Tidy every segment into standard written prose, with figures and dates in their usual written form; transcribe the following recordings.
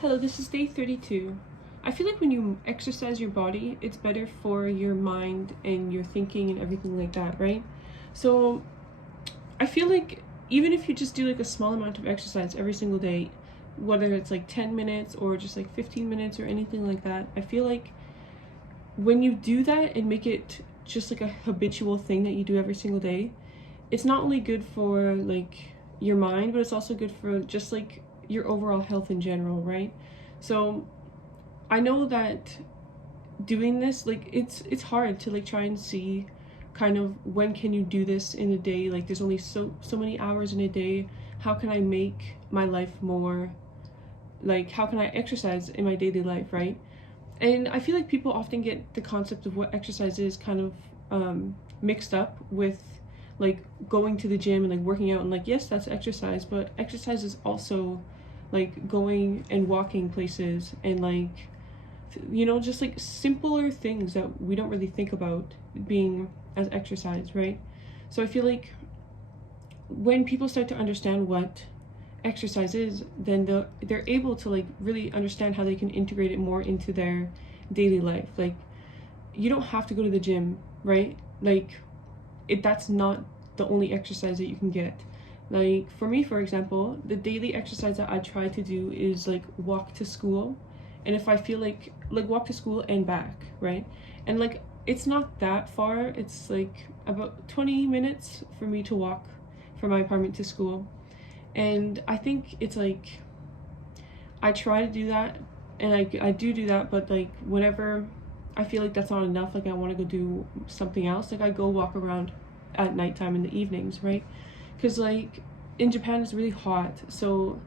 Hello, this is day 32. I feel like when you exercise your body, it's better for your mind and your thinking and everything like that, right? So I feel like even if you just do like a small amount of exercise every single day, whether it's like 10 minutes or just like 15 minutes or anything like that, I feel like when you do that and make it just like a habitual thing that you do every single day, it's not only good for like your mind, but it's also good for just like your overall health in general, right? So I know that doing this, like it's hard to like try and see kind of when can you do this in a day. Like there's only so many hours in a day. How can I make my life more, like how can I exercise in my daily life, right? And I feel like people often get the concept of what exercise is kind of mixed up with like going to the gym and like working out, and like yes, that's exercise, but exercise is also like going and walking places and like just like simpler things that we don't really think about being as exercise, right? So I feel like when people start to understand what exercise is, then they're able to like really understand how they can integrate it more into their daily life. Like you don't have to go to the gym, right? Like that's not the only exercise that you can get. Like for me, for example, the daily exercise that I try to do is like walk to school. And if I feel like walk to school and back, right? And like it's not that far. It's like about 20 minutes for me to walk from my apartment to school. And I think it's like I try to do that, and I do that, but like whenever I feel like that's not enough, like I want to go do something else, like I go walk around at nighttime in the evenings, right? Because like in Japan it's really hot, so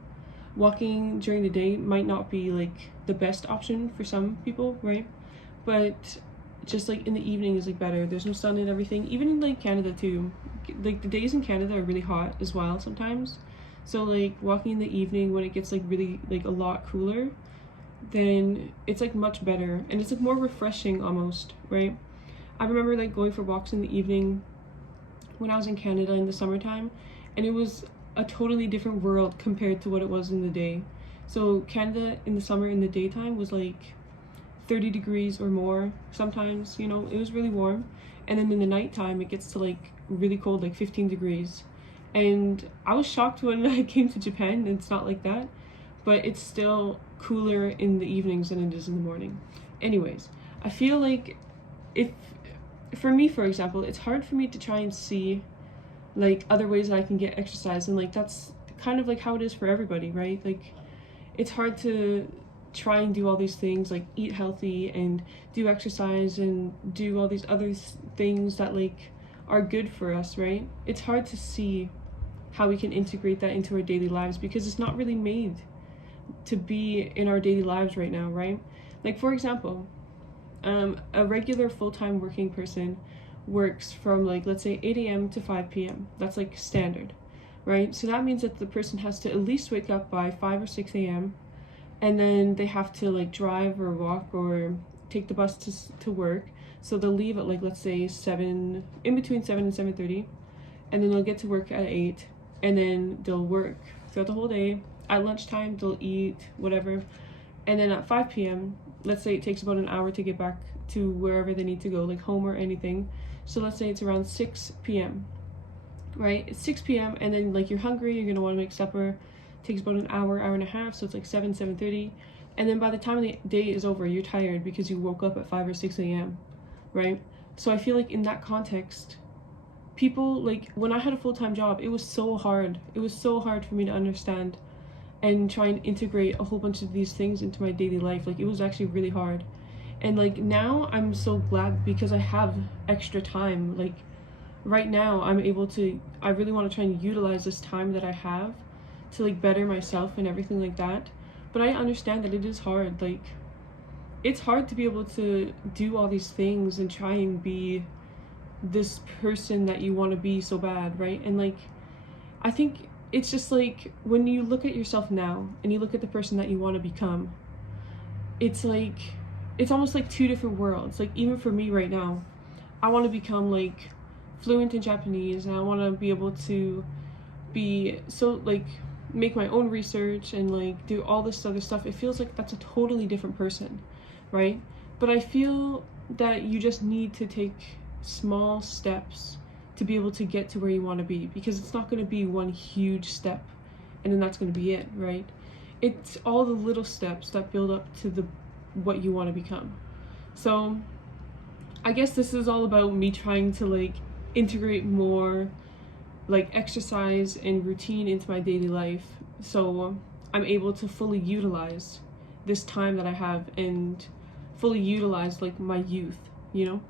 walking during the day might not be like the best option for some people, right? But just like in the evening is like better. There's no sun and everything. Even in like Canada too, like the days in Canada are really hot as well sometimes. So like walking in the evening when it gets like really like a lot cooler, then it's like much better and it's like more refreshing almost, right? I remember like going for walks in the evening when I was in Canada in the summertime, and it was a totally different world compared to what it was in the day. So Canada in the summer in the daytime was like 30 degrees or more sometimes, it was really warm. And then in the nighttime it gets to like really cold, like 15 degrees. And I was shocked when I came to Japan, it's not like that, but it's still cooler in the evenings than it is in the morning. Anyways, I feel like if for me, for example, it's hard for me to try and see like other ways that I can get exercise, and like that's kind of like how it is for everybody, right? Like it's hard to try and do all these things, like eat healthy and do exercise and do all these other things that like are good for us, right? It's hard to see how we can integrate that into our daily lives because it's not really made to be in our daily lives right now, right? Like for example, a regular full-time working person works from like let's say 8 a.m. to 5 p.m. That's like standard, right? So that means that the person has to at least wake up by 5 or 6 a.m. and then they have to like drive or walk or take the bus to work. So they'll leave at like let's say 7, in between 7 and 7:30, and then they'll get to work at 8, and then they'll work throughout the whole day. At lunchtime they'll eat whatever, and then at 5 p.m., let's say it takes about an hour to get back to wherever they need to go, like home or anything. So let's say it's around 6 p.m., right? It's 6 p.m. and then like you're hungry, you're gonna want to make supper. It takes about an hour and a half, so it's like 7:30, and then by the time the day is over, you're tired because you woke up at 5 or 6 a.m., right? So I feel like in that context, people, like when I had a full-time job, it was so hard. It was so hard for me to understand and try and integrate a whole bunch of these things into my daily life. Like it was actually really hard. And like now I'm so glad because I have extra time. Like right now I'm able to, I really want to try and utilize this time that I have to like better myself and everything like that. But I understand that it is hard. Like it's hard to be able to do all these things and try and be this person that you want to be so bad, right? And like I think it's just like when you look at yourself now and you look at the person that you want to become, it's like it's almost like two different worlds. Like even for me right now, I want to become like fluent in Japanese, and I want to be able to be so like make my own research and like do all this other stuff, it feels like that's a totally different person, right? But I feel that you just need to take small steps to be able to get to where you want to be, because it's not going to be one huge step and then that's going to be it, right? It's all the little steps that build up to the what you want to become. So I guess this is all about me trying to like integrate more like exercise and routine into my daily life, so I'm able to fully utilize this time that I have and fully utilize like my youth, you know?